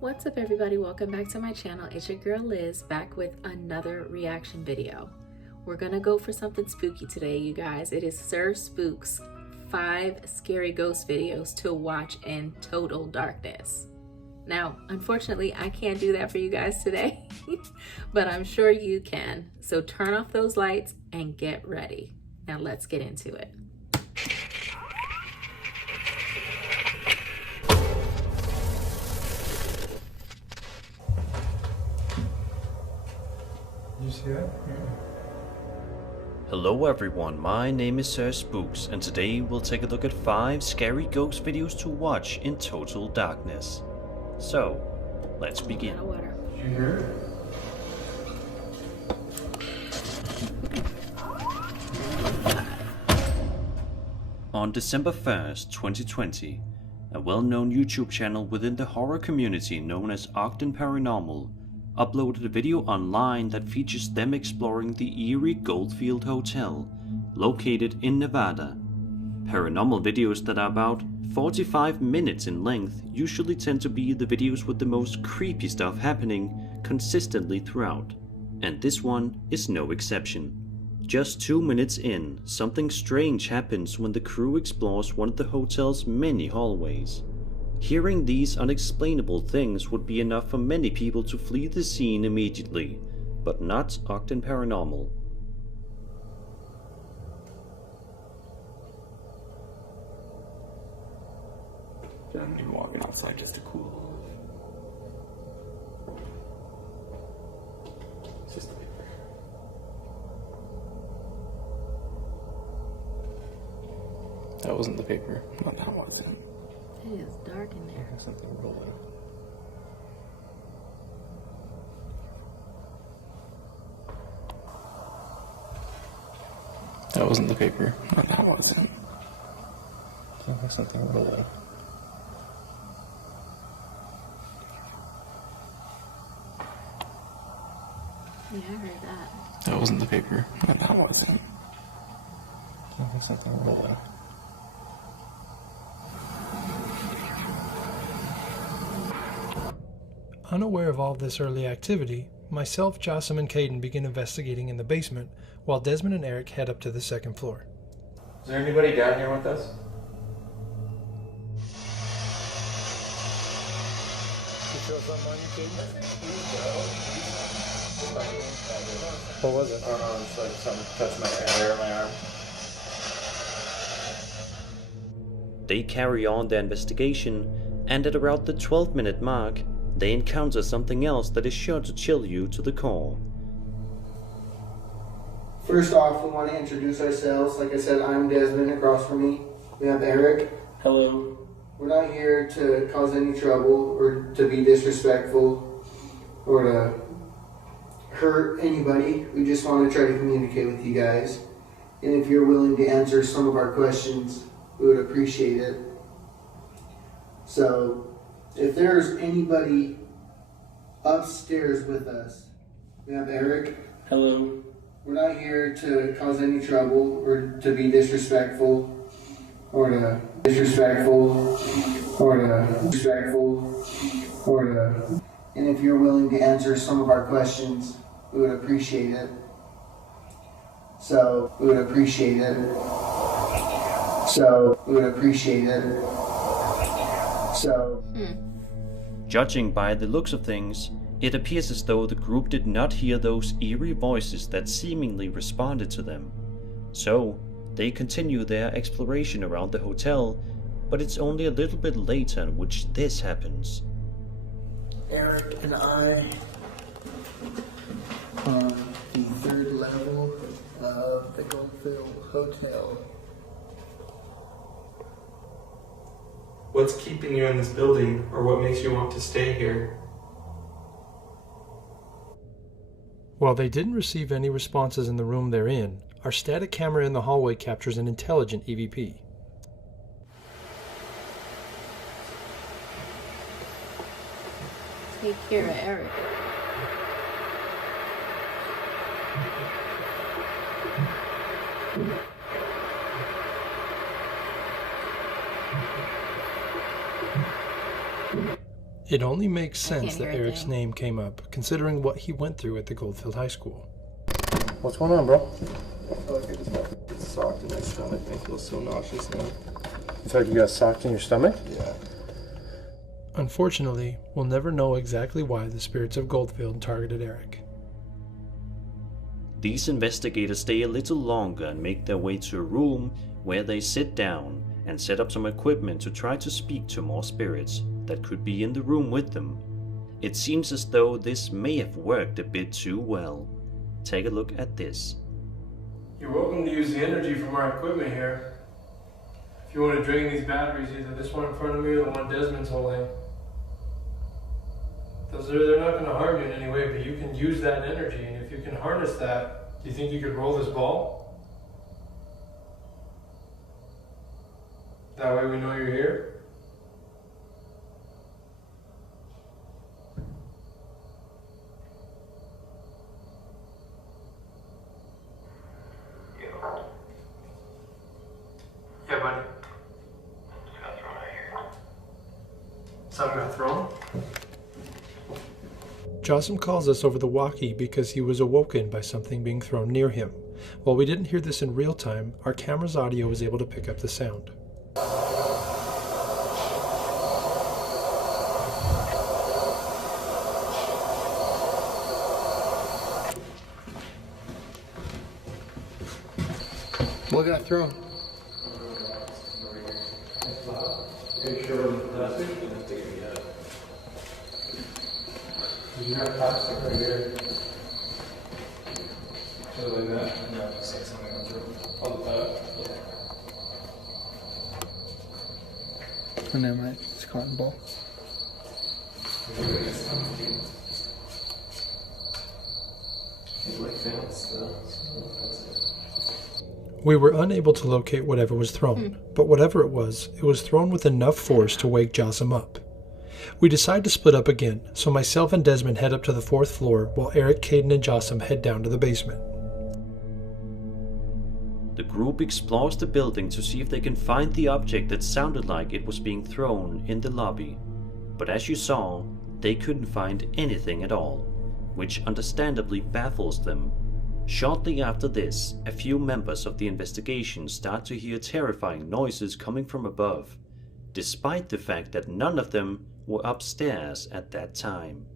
What's up everybody, welcome back to my channel. It's your girl Liz back with another reaction video. We're gonna go for something spooky today, you guys. It is Sir Spooks 5 scary ghost videos to watch in total darkness. Now, unfortunately, I can't do that for you guys today, but I'm sure you can. So turn off those lights and get ready. Now let's get into it. You see that? Yeah. Hello everyone, my name is Sir Spooks and today we'll take a look at 5 scary ghost videos to watch in total darkness. So, let's begin. Did you hear it? On December 1st, 2020, a well-known YouTube channel within the horror community known as Ogden Paranormal uploaded a video online that features them exploring the eerie Goldfield Hotel, located in Nevada. Paranormal videos that are about 45 minutes in length usually tend to be the videos with the most creepy stuff happening consistently throughout, and this one is no exception. Just 2 minutes in, something strange happens when the crew explores one of the hotel's many hallways. Hearing these unexplainable things would be enough for many people to flee the scene immediately, but not Ogden Paranormal. I'm even walking outside just to cool. It's just the paper. That wasn't the paper. No, that wasn't. It is dark in there. There's something rolling. That wasn't the paper. No, that wasn't. There's something rolling. Yeah, I heard that. That wasn't the paper. No, that wasn't. There's something rolling. Unaware of all this early activity, myself, Jossam, and Caden begin investigating in the basement, while Desmond and Eric head up to the second floor. Is there anybody down here with us? You feel something on you, Caden? What was it? I don't know, it's like something touched my hair or my arm. They carry on their investigation, and at around the 12-minute mark, they encounter something else that is sure to chill you to the core. First off, we want to introduce ourselves. Like I said, I'm Desmond. Across from me, we have Eric. Hello. We're not here to cause any trouble or to be disrespectful or to hurt anybody. We just want to try to communicate with you guys. And if you're willing to answer some of our questions, we would appreciate it. So, if there's anybody upstairs with us, we have Eric. Hello. We're not here to cause any trouble or to be disrespectful or to and if you're willing to answer some of our questions, we would appreciate it. So, we would appreciate it. Judging by the looks of things, it appears as though the group did not hear those eerie voices that seemingly responded to them. So, they continue their exploration around the hotel, but it's only a little bit later in which this happens. Eric and I on the 3rd level of the Goldfield Hotel. What's keeping you in this building, or what makes you want to stay here? While they didn't receive any responses in the room they're in, our static camera in the hallway captures an intelligent EVP. Take care of Eric. It only makes I sense can't that hear a Eric's thing. name came up, considering what he went through at the Goldfield High School. What's going on, bro? I feel like I just got socked in my stomach. I feel so nauseous now. You feel like you got socked in your stomach? Yeah. Unfortunately, we'll never know exactly why the spirits of Goldfield targeted Eric. These investigators stay a little longer and make their way to a room where they sit down and set up some equipment to try to speak to more spirits that could be in the room with them. It seems as though this may have worked a bit too well. Take a look at this. You're welcome to use the energy from our equipment here. If you want to drain these batteries, either this one in front of me or the one Desmond's holding. They're not going to harm you in any way, but you can use that energy, and if you can harness that, do you think you could roll this ball? That way we know you're here? Yeah, buddy. Something got thrown? Jossam calls us over the walkie because he was awoken by something being thrown near him. While we didn't hear this in real time, our camera's audio was able to pick up the sound. What got thrown? Are you sure it was plastic? You have plastic right here. Something like that? No, it's like something on through. On the top? Oh, never mind. It's a cotton ball. We were unable to locate whatever was thrown, but whatever it was thrown with enough force to wake Jossam up. We decide to split up again, so myself and Desmond head up to the 4th floor while Eric, Caden, and Jossam head down to the basement. The group explores the building to see if they can find the object that sounded like it was being thrown in the lobby, but as you saw, they couldn't find anything at all, which understandably baffles them. Shortly after this, a few members of the investigation start to hear terrifying noises coming from above, despite the fact that none of them were upstairs at that time.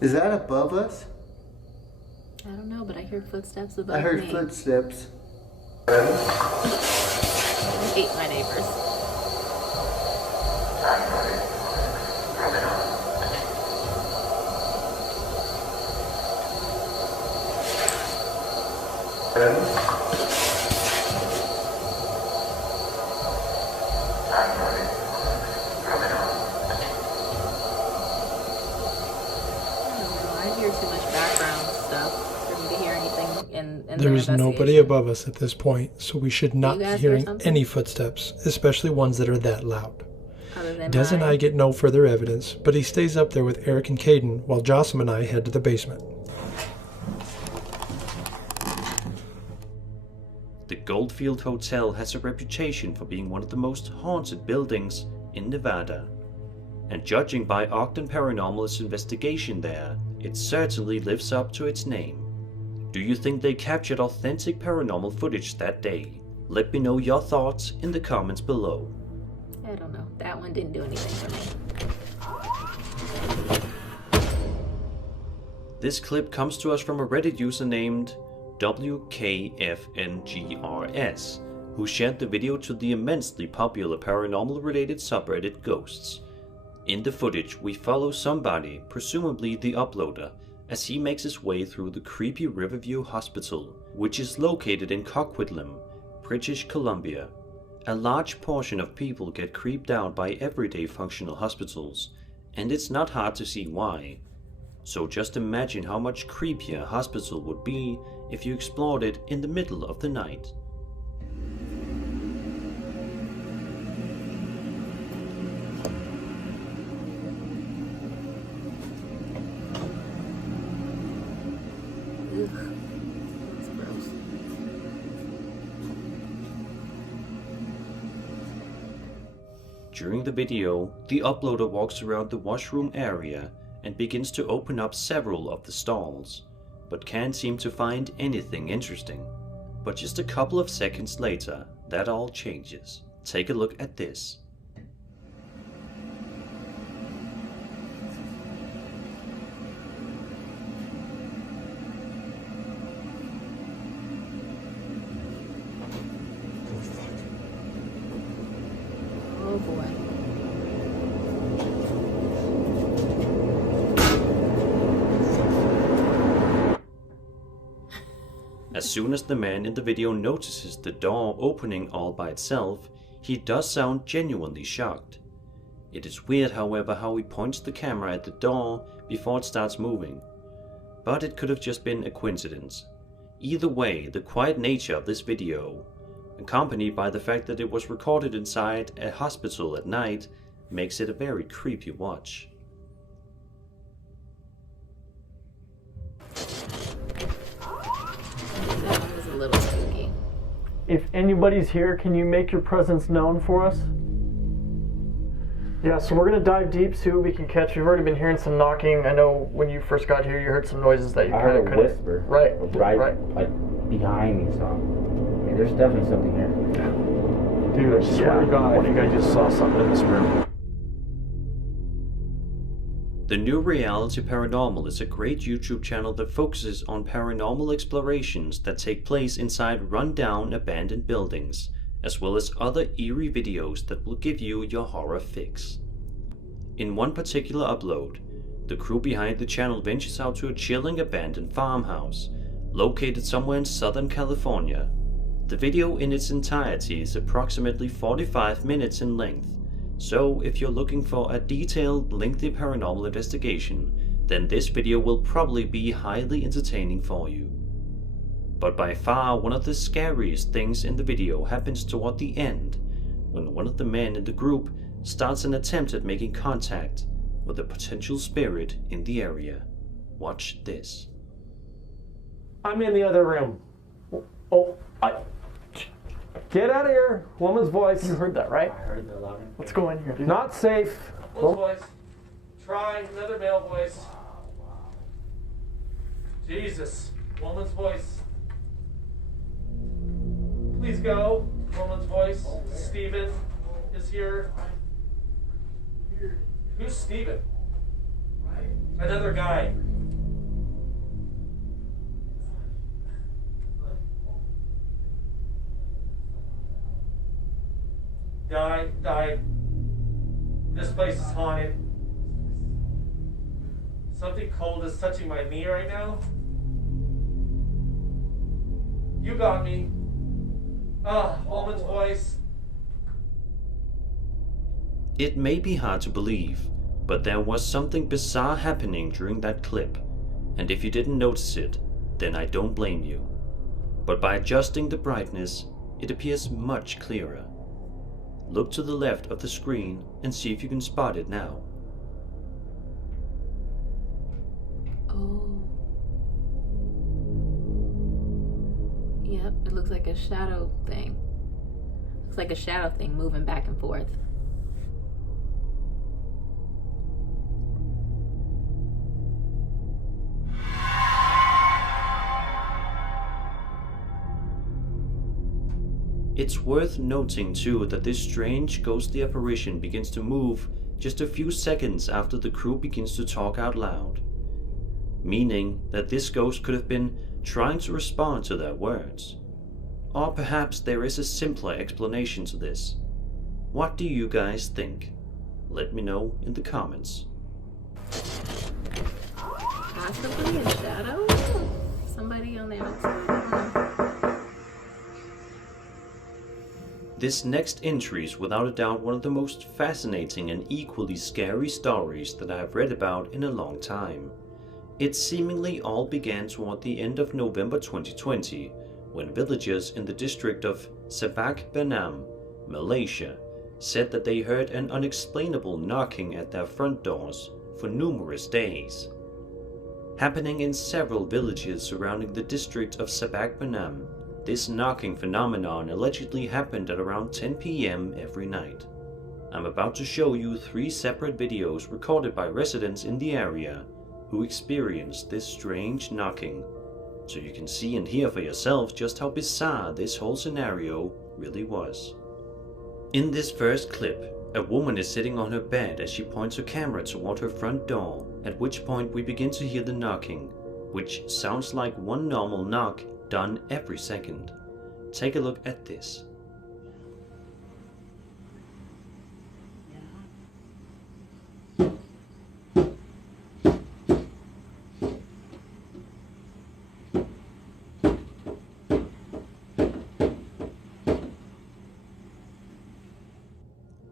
Is that above us? I don't know, but I heard footsteps above I heard me. footsteps. I hate my neighbors. I hear too much background stuff for me to hear anything in There their is nobody investigation. above us at this point, so we should not You be guys hear hearing something? any footsteps, especially ones that are that loud. Other than Des and mine. I get no further evidence, but he stays up there with Eric and Caden while Jossam and I head to the basement. The Goldfield Hotel has a reputation for being one of the most haunted buildings in Nevada, and judging by Ogden Paranormal's investigation there, it certainly lives up to its name. Do you think they captured authentic paranormal footage that day? Let me know your thoughts in the comments below. I don't know. That one didn't do anything for me. This clip comes to us from a Reddit user named WKFNGRS, who shared the video to the immensely popular paranormal-related subreddit Ghosts. In the footage, we follow somebody, presumably the uploader, as he makes his way through the creepy Riverview Hospital, which is located in Coquitlam, British Columbia. A large portion of people get creeped out by everyday functional hospitals, and it's not hard to see why. So just imagine how much creepier a hospital would be if you explored it in the middle of the night. During the video, the uploader walks around the washroom area and begins to open up several of the stalls, but can't seem to find anything interesting. But just a couple of seconds later, that all changes. Take a look at this. Oh boy. As soon as the man in the video notices the door opening all by itself, he does sound genuinely shocked. It is weird, however, how he points the camera at the door before it starts moving. But it could have just been a coincidence. Either way, the quiet nature of this video, accompanied by the fact that it was recorded inside a hospital at night, makes it a very creepy watch. That one was a little spooky. If anybody's here, can you make your presence known for us? Yeah, so we're gonna dive deep, see what we can catch. We've already been hearing some knocking. I know when you first got here, you heard some noises that you kind of couldn't. Whisper. Right. Like behind me, so I mean, there's definitely something here. Dude, I swear to God, I think I just saw something in this room. The New Reality Paranormal is a great YouTube channel that focuses on paranormal explorations that take place inside run-down abandoned buildings, as well as other eerie videos that will give you your horror fix. In one particular upload, the crew behind the channel ventures out to a chilling abandoned farmhouse, located somewhere in Southern California. The video in its entirety is approximately 45 minutes in length, so if you're looking for a detailed, lengthy paranormal investigation, then this video will probably be highly entertaining for you. But by far one of the scariest things in the video happens toward the end, when one of the men in the group starts an attempt at making contact with a potential spirit in the area. Watch this. I'm in the other room. Get out of here. Woman's voice. You heard that, right? I heard the loud. Let's go in here, dude. Not safe. Woman's voice. Try another male voice. Jesus. Woman's voice. Please go. Woman's voice. Steven is here. Who's Steven? Another guy. Die. This place is haunted. Something cold is touching my knee right now. You got me. Woman's voice. It may be hard to believe, but there was something bizarre happening during that clip, and if you didn't notice it, then I don't blame you. But by adjusting the brightness, it appears much clearer. Look to the left of the screen and see if you can spot it now. Oh. Yep, it looks like a shadow thing. Looks like a shadow thing moving back and forth. It's worth noting too that this strange ghostly apparition begins to move just a few seconds after the crew begins to talk out loud, meaning that this ghost could have been trying to respond to their words. Or perhaps there is a simpler explanation to this. What do you guys think? Let me know in the comments. Possibly a shadow? Somebody on the outside? This next entry is without a doubt one of the most fascinating and equally scary stories that I have read about in a long time. It seemingly all began toward the end of November 2020, when villagers in the district of Sabak Benam, Malaysia, said that they heard an unexplainable knocking at their front doors for numerous days. Happening in several villages surrounding the district of Sabak Benam, this knocking phenomenon allegedly happened at around 10 p.m. every night. I'm about to show you 3 separate videos recorded by residents in the area who experienced this strange knocking, so you can see and hear for yourself just how bizarre this whole scenario really was. In this first clip, a woman is sitting on her bed as she points her camera toward her front door, at which point we begin to hear the knocking, which sounds like one normal knock done every second. Take a look at this.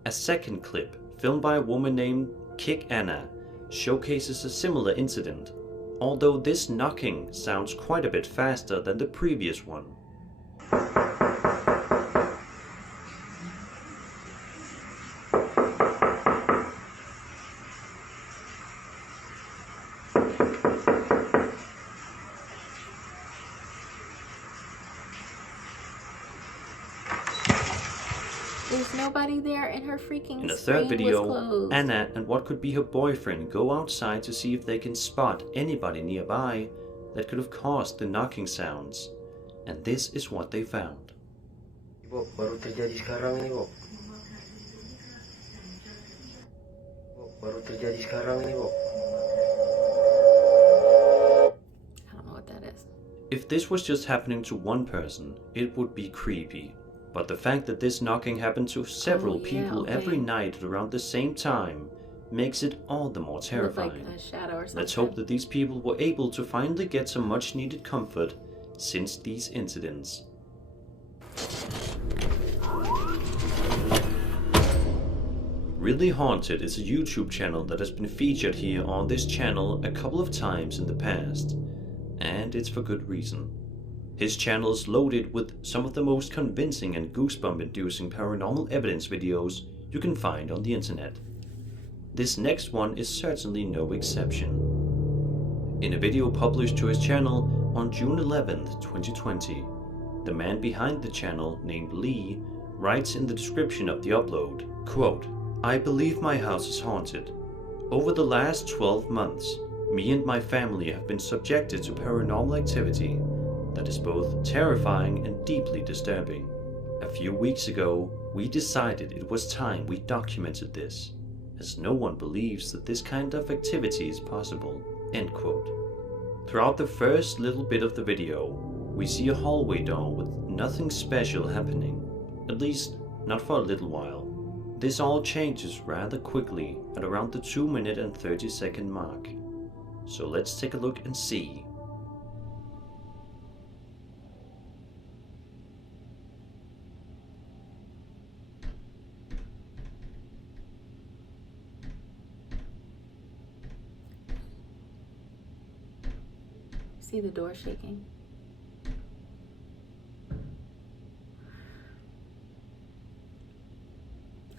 A second clip, filmed by a woman named Kick Anna, showcases a similar incident, although this knocking sounds quite a bit faster than the previous one. There's nobody there and her freaking In the third video, was closed. Anna and what could be her boyfriend go outside to see if they can spot anybody nearby that could have caused the knocking sounds. And this is what they found. Ibu, baru terjadi sekarang ini, Bu. Baru terjadi sekarang ini, Bu. I don't know what that is. If this was just happening to one person, it would be creepy. But the fact that this knocking happened to several people every night at around the same time makes it all the more terrifying. Like a shadow or something. Let's hope that these people were able to finally get some much needed comfort since these incidents. Really Haunted is a YouTube channel that has been featured here on this channel a couple of times in the past, and it's for good reason. His channel is loaded with some of the most convincing and goosebump-inducing paranormal evidence videos you can find on the internet. This next one is certainly no exception. In a video published to his channel on June 11th, 2020, the man behind the channel, named Lee, writes in the description of the upload, quote, "I believe my house is haunted. Over the last 12 months, me and my family have been subjected to paranormal activity that is both terrifying and deeply disturbing. A few weeks ago, we decided it was time we documented this, as no one believes that this kind of activity is possible." End quote. Throughout the first little bit of the video, we see a hallway door with nothing special happening, at least not for a little while. This all changes rather quickly at around the 2-minute and 30-second mark. So let's take a look and see. See the door shaking?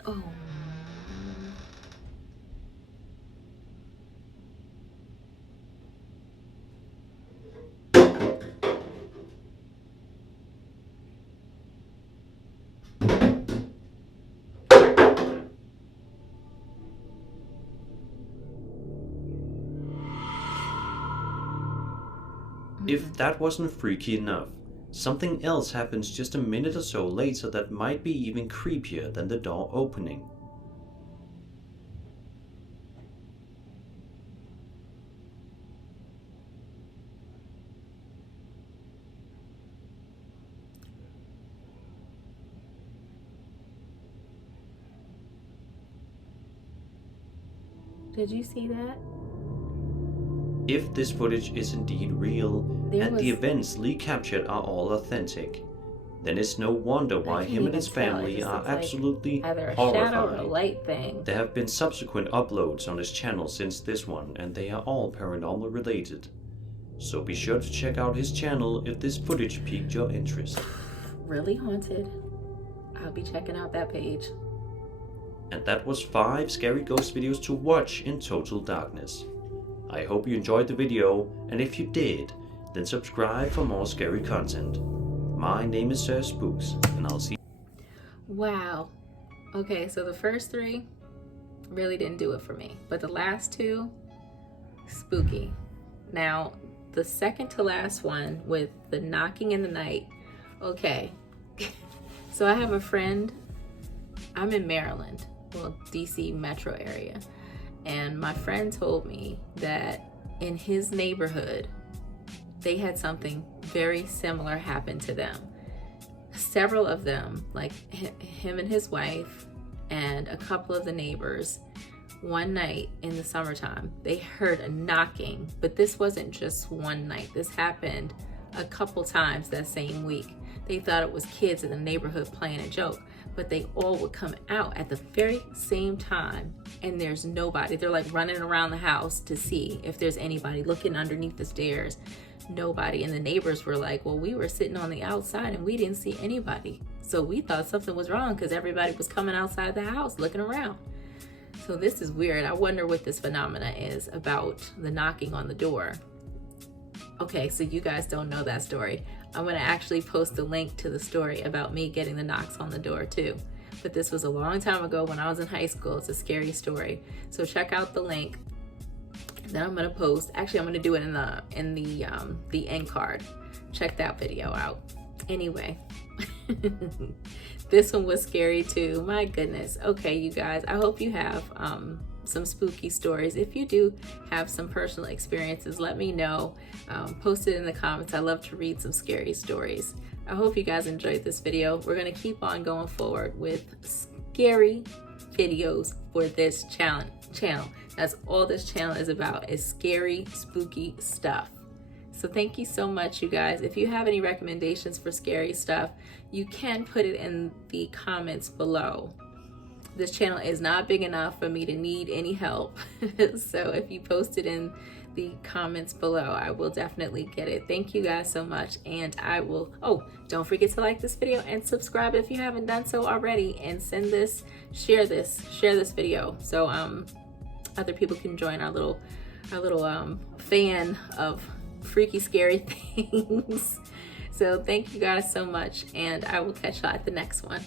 Oh. If that wasn't freaky enough, something else happens just a minute or so later that might be even creepier than the door opening. Did you see that? If this footage is indeed real, and the events Lee captured are all authentic, then it's no wonder why him and his family are absolutely either a horrified. shadow or a light thing. There have been subsequent uploads on his channel since this one, and they are all paranormal related. So be sure to check out his channel if this footage piqued your interest. Really Haunted. I'll be checking out that page. And that was 5 scary ghost videos to watch in total darkness. I hope you enjoyed the video, and if you did, then subscribe for more scary content. My name is Spooks, and I'll see you. Wow. Okay, so the first 3 really didn't do it for me, but the last 2, spooky. Now, the second to last one with the knocking in the night, okay. So I have a friend, I'm in Maryland, well, DC metro area, and my friend told me that in his neighborhood, they had something very similar happen to them. Several of them, like him and his wife and a couple of the neighbors, one night in the summertime, they heard a knocking, but this wasn't just one night. This happened a couple times that same week. They thought it was kids in the neighborhood playing a joke, but they all would come out at the very same time and there's nobody. They're like running around the house to see if there's anybody, looking underneath the stairs. Nobody. And the neighbors were like, well, we were sitting on the outside and we didn't see anybody. So we thought something was wrong because everybody was coming outside the house looking around. So this is weird. I wonder what this phenomena is about the knocking on the door. Okay, so you guys don't know that story. I'm gonna actually post a link to the story about me getting the knocks on the door too. But this was a long time ago when I was in high school. It's a scary story. So check out the link that I'm gonna post. Actually, I'm gonna do it in the end card. Check that video out. Anyway, this one was scary too. My goodness. Okay, you guys, I hope you have some spooky stories. If you do have some personal experiences, let me know. Post it in the comments. I love to read some scary stories. I hope you guys enjoyed this video. We're gonna keep on going forward with scary videos for this channel. That's all this channel is about, is scary, spooky stuff. So thank you so much, you guys. If you have any recommendations for scary stuff, you can put it in the comments below. This channel is not big enough for me to need any help. So if you post it in the comments below, I will definitely get it. Thank you guys so much. And I will, don't forget to like this video and subscribe if you haven't done so already, and share this video so other people can join our little fan of freaky, scary things. So thank you guys so much, and I will catch y'all at the next one.